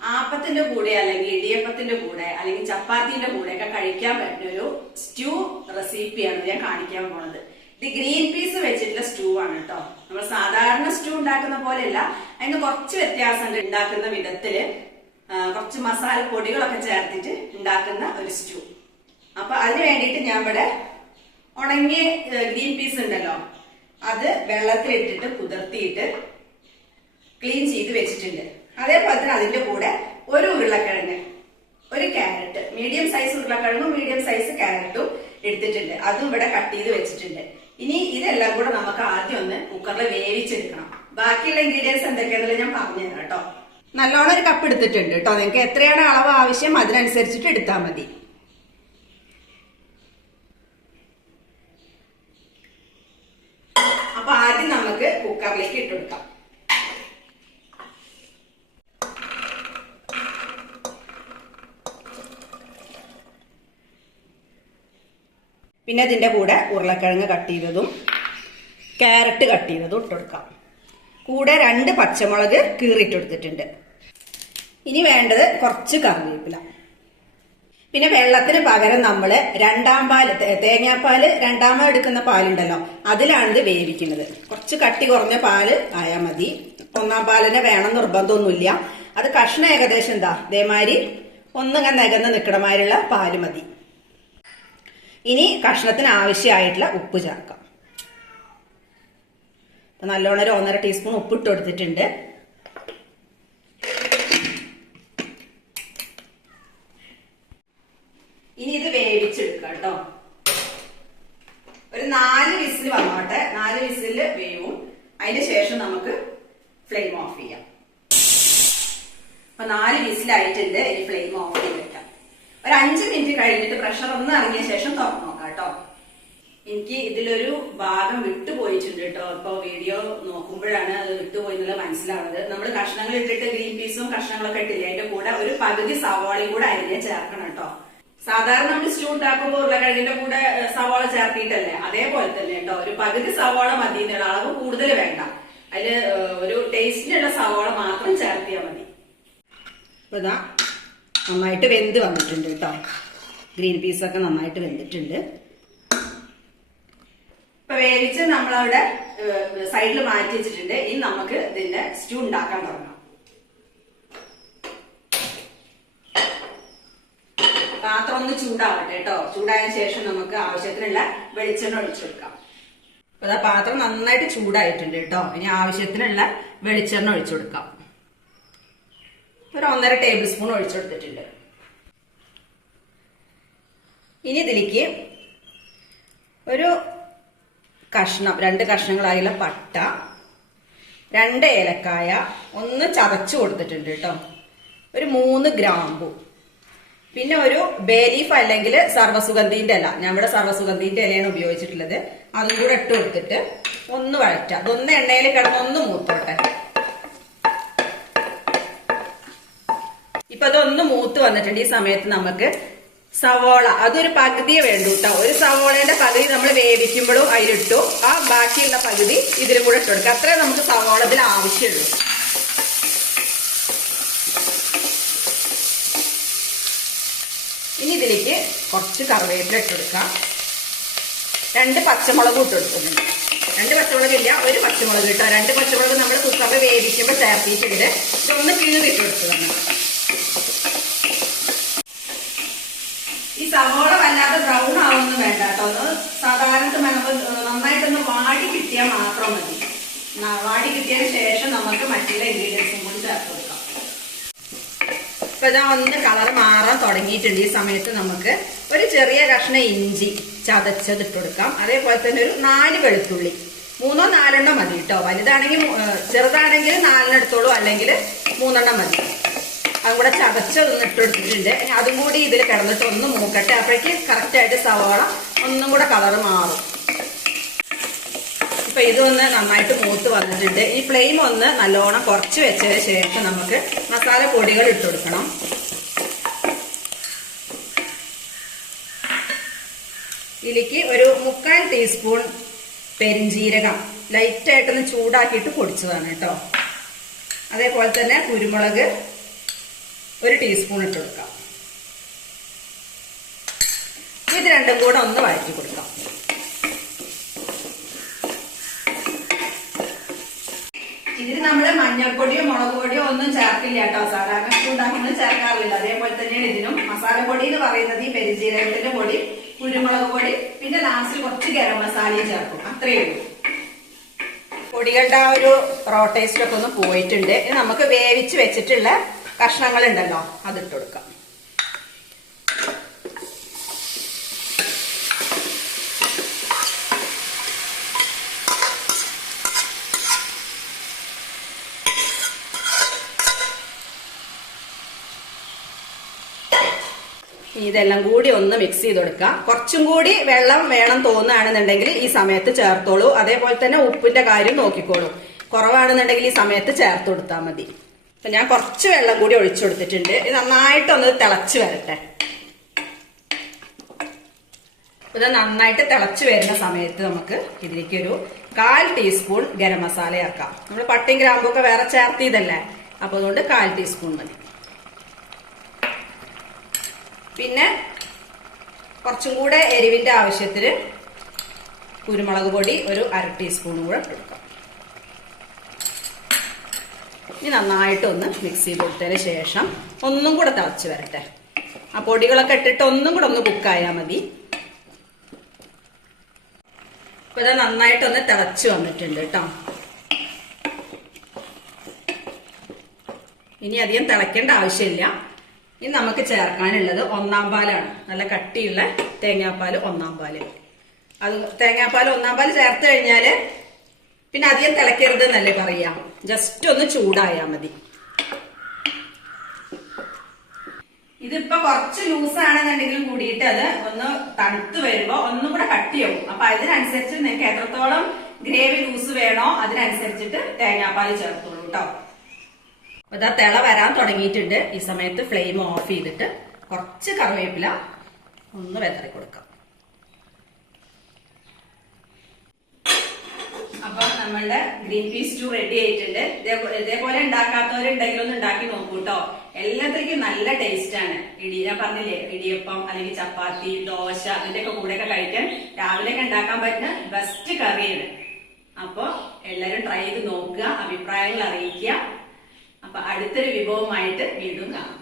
ആപ്പത്തിന്റെ കൂടെ അല്ലെങ്കിൽ ഇടിയപ്പത്തിന്റെ കൂടെ അല്ലെങ്കിൽ ചപ്പാത്തിന്റെ കൂടെ ഒക്കെ കഴിക്കാൻ പറ്റുന്ന ഒരു സ്റ്റൂ റെസിപ്പിയാണ് ഞാൻ കാണിക്കാൻ പോണത്. ഇത് ഗ്രീൻ പീസ് വെച്ചിട്ടുള്ള സ്റ്റൂ ആണ് കേട്ടോ. നമ്മൾ സാധാരണ സ്റ്റൂ ഉണ്ടാക്കുന്ന പോലെയല്ല. അതിന് കുറച്ച് വ്യത്യാസമുണ്ട് ഉണ്ടാക്കുന്ന വിധത്തിൽ കുറച്ച് മസാലപ്പൊടികളൊക്കെ ചേർത്തിട്ട് ഉണ്ടാക്കുന്ന ഒരു സ്റ്റൂ അപ്പൊ അതിന് വേണ്ടിയിട്ട് ഞാൻ ഇവിടെ ഉണങ്ങിയ ഗ്രീൻ പീസ് ഉണ്ടല്ലോ അത് വെള്ളത്തിലിട്ടിട്ട് കുതിർത്തിയിട്ട് ക്ലീൻ ചെയ്ത് വെച്ചിട്ടുണ്ട്. അതേപോലെ തന്നെ അതിന്റെ കൂടെ ഒരു ഉരുളക്കിഴങ്ങ് ഒരു ക്യാരറ്റ് മീഡിയം സൈസ് ഉരുളക്കിഴങ്ങും മീഡിയം സൈസ് ക്യാരറ്റും എടുത്തിട്ടുണ്ട്. അതും ഇവിടെ കട്ട് ചെയ്ത് വെച്ചിട്ടുണ്ട്. ഇനി ഇതെല്ലാം കൂടെ നമുക്ക് ആദ്യം ഒന്ന് കുക്കറിൽ വേവിച്ചെടുക്കണം. ബാക്കിയുള്ള ഇൻഗ്രീഡിയൻസ് എന്തൊക്കെയാണെന്നുള്ളത് ഞാൻ പറഞ്ഞു തരാം കേട്ടോ. നല്ലോണം ഒരു കപ്പ് എടുത്തിട്ടുണ്ട് കേട്ടോ നിങ്ങൾക്ക് എത്രയാണ് അളവ് ആവശ്യം അതിനനുസരിച്ചിട്ട് എടുത്താൽ മതി. അപ്പൊ ആദ്യം നമുക്ക് കുക്കറിലേക്ക് ഇട്ടുകൊടുക്കാം പിന്നെ ഇതിന്റെ കൂടെ ഉരുളക്കിഴങ്ങ് കട്ട് ചെയ്തതും ക്യാരറ്റ് കട്ട് ചെയ്തതും ഇട്ടുകൊടുക്കാം കൂടെ രണ്ട് പച്ചമുളക് കീറിയിട്ടെടുത്തിട്ടുണ്ട് ഇനി വേണ്ടത് കുറച്ച് കറിവേപ്പില. പിന്നെ വെള്ളത്തിന് പകരം നമ്മൾ രണ്ടാം പാൽ തേങ്ങാപ്പാൽ രണ്ടാമത് എടുക്കുന്ന പാലുണ്ടല്ലോ അതിലാണിത് വേവിക്കുന്നത്. കുറച്ച് കട്ടി കുറഞ്ഞ പാൽ ആയാൽ മതി. ഒന്നാം പാലിനെ വേണം നിർബന്ധമൊന്നുമില്ല. അത് കഷ്ണ ഏകദേശം എന്താ? ഇതേമാതിരി ഒന്നും നികന്ന് നിൽക്കണമാതിരിയുള്ള പാൽ മതി. ഇനി കഷ്ണത്തിന് ആവശ്യമായിട്ടുള്ള ഉപ്പ് ചേർക്കാം. നല്ലോണം ഒരു ഒന്നര ടീസ്പൂൺ ഉപ്പ് ഇട്ട് കൊടുത്തിട്ടുണ്ട് ഇനി ഇത് വേവിച്ചെടുക്കാം കേട്ടോ. ഒരു നാല് വിസിൽ വന്നോട്ടെ. നാല് വിസിൽ വേവും അതിന് ശേഷം നമുക്ക് ഫ്ലെയിം ഓഫ് ചെയ്യാം. അപ്പൊ നാല് വിസിലായിട്ടുണ്ട്. ഇനി ഫ്ലെയിം ഓഫ് ചെയ്ത് വെക്കാം. ഒരു അഞ്ച് മിനിറ്റ് കഴിഞ്ഞിട്ട് പ്രഷർ ഒന്ന് ഇറങ്ങിയ ശേഷം തുറന്നു നോക്കാം കേട്ടോ. എനിക്ക് ഇതിലൊരു ഭാഗം വിട്ടുപോയിട്ടുണ്ട് കേട്ടോ. ഇപ്പൊ വീഡിയോ നോക്കുമ്പോഴാണ് അത് വിട്ടുപോയി എന്നുള്ളത് മനസ്സിലാവുന്നത്. നമ്മൾ കഷ്ണങ്ങൾ ഇട്ടിട്ട് ഗ്രീൻ പീസും കഷ്ണങ്ങളൊക്കെ ഇട്ടില്ല? അതിന്റെ കൂടെ ഒരു പകുതി സവാളയും കൂടെ അരിഞ്ഞ് ചേർക്കണം കേട്ടോ. സാധാരണ നമ്മൾ സ്റ്റൂ ഉണ്ടാക്കുമ്പോൾ ഉരുളക്കിഴങ്ങിന്റെ കൂടെ സവാള ചേർത്തിട്ടല്ലേ? അതേപോലെ തന്നെ കേട്ടോ ഒരു പകുതി സവാള മതി അളവ് കൂടുതൽ വേണ്ട. അതിൽ ഒരു ടേസ്റ്റിനുള്ള സവാള മാത്രം ചേർത്തിയാൽ മതി. ഇതാ നന്നായിട്ട് വെന്ത് വന്നിട്ടുണ്ട് കേട്ടോ ഗ്രീൻ പീസൊക്കെ നന്നായിട്ട് വെന്തിട്ടുണ്ട്. ഇപ്പൊ വേവിച്ച് നമ്മളവിടെ സൈഡിൽ മാറ്റി വെച്ചിട്ടുണ്ട്. ഇനി നമുക്ക് ഇതിന്റെ സ്റ്റൂ ഉണ്ടാക്കാൻ തുടങ്ങാം. പാത്രം ഒന്ന് ചൂടാവട്ടെ കേട്ടോ ചൂടായ ശേഷം നമുക്ക് ആവശ്യത്തിനുള്ള വെളിച്ചെണ്ണ ഒഴിച്ചു കൊടുക്കാം. അപ്പൊ ഇതാ പാത്രം നന്നായിട്ട് ചൂടായിട്ടുണ്ട് കേട്ടോ ഇനി ആവശ്യത്തിനുള്ള വെളിച്ചെണ്ണ ഒഴിച്ചു കൊടുക്കാം. ഒരു ഒന്നര ടേബിൾ സ്പൂൺ ഒഴിച്ചു കൊടുത്തിട്ടുണ്ട്. ഇനി ഇതിലേക്ക് ഒരു കഷ്ണം രണ്ട് കഷ്ണങ്ങളായുള്ള പട്ട രണ്ട് ഏലക്കായ ഒന്ന് ചതച്ചു കൊടുത്തിട്ടുണ്ട് കേട്ടോ ഒരു മൂന്ന് ഗ്രാമ്പു. പിന്നെ ഒരു ബേലീഫ് അല്ലെങ്കിൽ സർവസുഗന്ധിന്റെ അല്ല ഞാൻ ഇവിടെ സർവസുഗന്ധിന്റെ ഇലയാണ് ഉപയോഗിച്ചിട്ടുള്ളത്. അതും കൂടെ ഇട്ട് കൊടുത്തിട്ട് ഒന്ന് വഴറ്റ അതൊന്ന് എണ്ണയിൽ കിടന്ന് ഒന്ന് മൂത്തോട്ടെ. ഇപ്പൊ അതൊന്ന് മൂത്ത് വന്നിട്ടുണ്ട് ഈ സമയത്ത് നമുക്ക് സവോള. അതൊരു പകുതിയെ വേണ്ടു കേട്ടോ ഒരു സവോളയുടെ പകുതി നമ്മൾ വേവിക്കുമ്പോഴും അതിലിട്ടു. ആ ബാക്കിയുള്ള പകുതി ഇതിലും കൂടെ ഇട്ട് കൊടുക്കുക. അത്രേ നമുക്ക് സവോളത്തിൽ ആവശ്യമുള്ളൂ. ഇനി ഇതിലേക്ക് കുറച്ച് കറിവേപ്പില ഇട്ടെടുക്കാം. രണ്ട് പച്ചമുളക് ഇട്ട് കൊടുക്കുന്നുണ്ട് രണ്ട് പച്ചമുളക് ഇല്ല ഒരു പച്ചമുളക് കിട്ടോ രണ്ട് പച്ചമുളക് നമ്മൾ കുക്കറിൽ വേവിക്കുമ്പോൾ ചേർത്തിട്ടുണ്ട് ഇതൊന്ന് കീറിട്ട് കൊടുത്തതാണ് ഈ സവോള വല്ലാതെ ബ്രൗൺ ആവുന്നു വേണ്ട കേട്ടോ. ഒന്ന് സാധാരണ നമുക്ക് നന്നായിട്ടൊന്ന് വാടി കിട്ടിയാൽ മാത്രം മതി. വാടി കിട്ടിയതിന് ശേഷം നമുക്ക് മറ്റുള്ള ഇൻഗ്രീഡിയൻസും കൂടി ചേർത്ത് കൊടുക്കാം. ഇപ്പൊ ഇതാ ഒന്ന് കളർ മാറാൻ തുടങ്ങിയിട്ടുണ്ട് ഈ സമയത്ത് നമുക്ക്. ഒരു ചെറിയ കഷ്ണം ഇഞ്ചി ചതച്ചത് കൊടുക്കാം. അതേപോലെ തന്നെ ഒരു നാല് വെളുത്തുള്ളി. മൂന്നോ നാലെണ്ണം മതി കേട്ടോ. വലുതാണെങ്കിൽ ചെറുതാണെങ്കിൽ നാലെണ്ണം എടുത്തോളൂ. അല്ലെങ്കിൽ മൂന്നെണ്ണം മതി. അതും കൂടെ ചതച്ചതൊന്ന് ഇട്ട് കൊടുത്തിട്ടുണ്ട്. ഇനി അതും കൂടി ഇതിൽ കിടന്നിട്ട് ഒന്ന് മൂക്കട്ടെ. അപ്പോഴേക്ക് കറക്റ്റായിട്ട് സവാള ഒന്നും കൂടെ കളർ മാറും. അപ്പോൾ ഇതൊന്ന് നന്നായിട്ട് മൂത്ത് വന്നിട്ടുണ്ട്. ഈ ഫ്ലെയിം ഒന്ന് നല്ലോണം കുറച്ച് വെച്ചതിന് ശേഷം നമുക്ക് മസാല പൊടികൾ ഇട്ട് കൊടുക്കണം. ഇതിലേക്ക് ഒരു മുക്കാൽ ടീസ്പൂൺ പെരിഞ്ചീരകം ലൈറ്റായിട്ടൊന്ന് ചൂടാക്കിയിട്ട് പൊടിച്ചതാണ് കേട്ടോ. അതേപോലെ തന്നെ കുരുമുളക് ഒരു ടീസ്പൂൺ ഇട്ട് കൊടുക്കാം. ഇത് രണ്ടും കൂടെ ഒന്ന് വഴറ്റി കൊടുക്കാം. ഇതിൽ നമ്മൾ മഞ്ഞൾപ്പൊടിയോ മുളക് പൊടിയോ ഒന്നും ചേർക്കില്ല കേട്ടോ. സാധാരണ ഉണ്ടാക്കുന്നത് ചേർക്കാറില്ല. അതേപോലെ തന്നെയാണ് ഇതിനും. മസാലപ്പൊടി എന്ന് പറയുന്നത് ഈ പെരിജീരകത്തിന്റെ പൊടി കുരുമുളക് പൊടി പിന്നെ ലാസ്റ്റ് കുറച്ച് ഗരം മസാലയും ചേർക്കും. അത്രയേ ഉള്ളൂ. പൊടികളുടെ ആ ഒരു റോ ടേസ്റ്റ് ഒക്കെ ഒന്ന് പോയിട്ടുണ്ട്. നമുക്ക് വേവിച്ച് വെച്ചിട്ടുള്ള കഷ്ണങ്ങൾ ഉണ്ടല്ലോ അതിട്ട് കൊടുക്കാം. ഇതെല്ലാം കൂടി ഒന്ന് മിക്സ് ചെയ്ത് കൊടുക്കുക കുറച്ചും കൂടി വെള്ളം വേണം തോന്നുകയാണെന്നുണ്ടെങ്കിൽ ഈ സമയത്ത് ചേർത്തോളൂ. അതേപോലെ തന്നെ ഉപ്പിന്റെ കാര്യം നോക്കിക്കോളൂ. കുറവാണെന്നുണ്ടെങ്കിൽ ഈ സമയത്ത് ചേർത്ത് കൊടുത്താൽ മതി. അപ്പൊ ഞാൻ കുറച്ച് വെള്ളം കൂടി ഒഴിച്ചു കൊടുത്തിട്ടുണ്ട്. ഇത് നന്നായിട്ടൊന്ന് തിളച്ച് വരട്ടെ. ഇത് നന്നായിട്ട് തിളച്ചു വരുന്ന സമയത്ത് നമുക്ക് ഇതിലേക്ക് ഒരു കാൽ ടീസ്പൂൺ ഗരം മസാല ചേർക്കാം. നമ്മൾ പട്ടിയും ഗ്രാമ്പൊക്കെ വേറെ ചേർത്തിയതല്ലേ? അപ്പൊ അതുകൊണ്ട് കാൽ ടീസ്പൂൺ മതി. പിന്നെ കുറച്ചും കൂടെ എരിവിന്റെ ആവശ്യത്തിന് കുരുമുളക് പൊടി ഒരു അര ടീസ്പൂൺ കൂടെ കൊടുക്കാം. ഇനി നന്നായിട്ടൊന്ന് മിക്സ് ചെയ്ത് കൊടുത്തതിന് ശേഷം ഒന്നും കൂടെ തിളച്ച് വരട്ടെ. ആ പൊടികളൊക്കെ ഇട്ടിട്ട് ഒന്നും കൂടെ ഒന്ന് കുക്കായാൽ മതി. ഇപ്പൊ ഇത് നന്നായിട്ടൊന്ന് തിളച്ച് വന്നിട്ടുണ്ട് കേട്ടോ ഇനി അധികം തിളയ്ക്കേണ്ട ആവശ്യമില്ല. ഇനി നമുക്ക് ചേർക്കാനുള്ളത് ഒന്നാം പാലാണ്. നല്ല കട്ടിയുള്ള തേങ്ങാപ്പാൽ ഒന്നാം പാൽ. അത് തേങ്ങാപ്പാൽ ഒന്നാം പാൽ ചേർത്ത് കഴിഞ്ഞാൽ പിന്നെ അധികം തിളക്കരുത് എന്നല്ലേ പറയാം. ജസ്റ്റ് ഒന്ന് ചൂടായാൽ മതി. ഇതിപ്പോ കുറച്ച് ലൂസ് ആണെന്നുണ്ടെങ്കിൽ കൂടിയിട്ട് അത് ഒന്ന് തണുത്ത് വരുമ്പോ ഒന്നും കൂടെ കട്ടിയാവും അപ്പൊ അതിനനുസരിച്ച് നിങ്ങൾക്ക് എത്രത്തോളം ഗ്രേവി ലൂസ് വേണോ അതിനനുസരിച്ചിട്ട് തേങ്ങാപ്പാൽ ചേർത്തോളൂ കേട്ടോ ഇതാ തിള വരാൻ തുടങ്ങിയിട്ടുണ്ട്. ഈ സമയത്ത് ഫ്ലെയിം ഓഫ് ചെയ്തിട്ട് കുറച്ച് കറിവേപ്പില ഒന്ന് വെതറി കൊടുക്കാം. അപ്പൊ നമ്മളുടെ ഗ്രീൻ പീസ് സ്റ്റൂ റെഡി ആയിട്ടുണ്ട്. ഇതേപോലെ ഉണ്ടാക്കാത്തവരുണ്ടെങ്കിൽ ഒന്ന് ഉണ്ടാക്കി നോക്കൂ കേട്ടോ എല്ലാത്തിനും നല്ല ടേസ്റ്റ് ആണ്. ഇടി ഞാൻ പറഞ്ഞില്ലേ ഇടിയപ്പം അല്ലെങ്കിൽ ചപ്പാത്തി ദോശ അതിന്റെയൊക്കെ കൂടെയൊക്കെ കഴിക്കാൻ രാവിലെ ഒക്കെ ഉണ്ടാക്കാൻ പറ്റുന്ന ബെസ്റ്റ് കറിയാണ്. അപ്പോൾ എല്ലാരും ട്രൈ ചെയ്ത് നോക്കുക അഭിപ്രായങ്ങൾ അറിയിക്കുക. അപ്പൊ അടുത്തൊരു വിഭവമായിട്ട് വീണ്ടും കാണാം.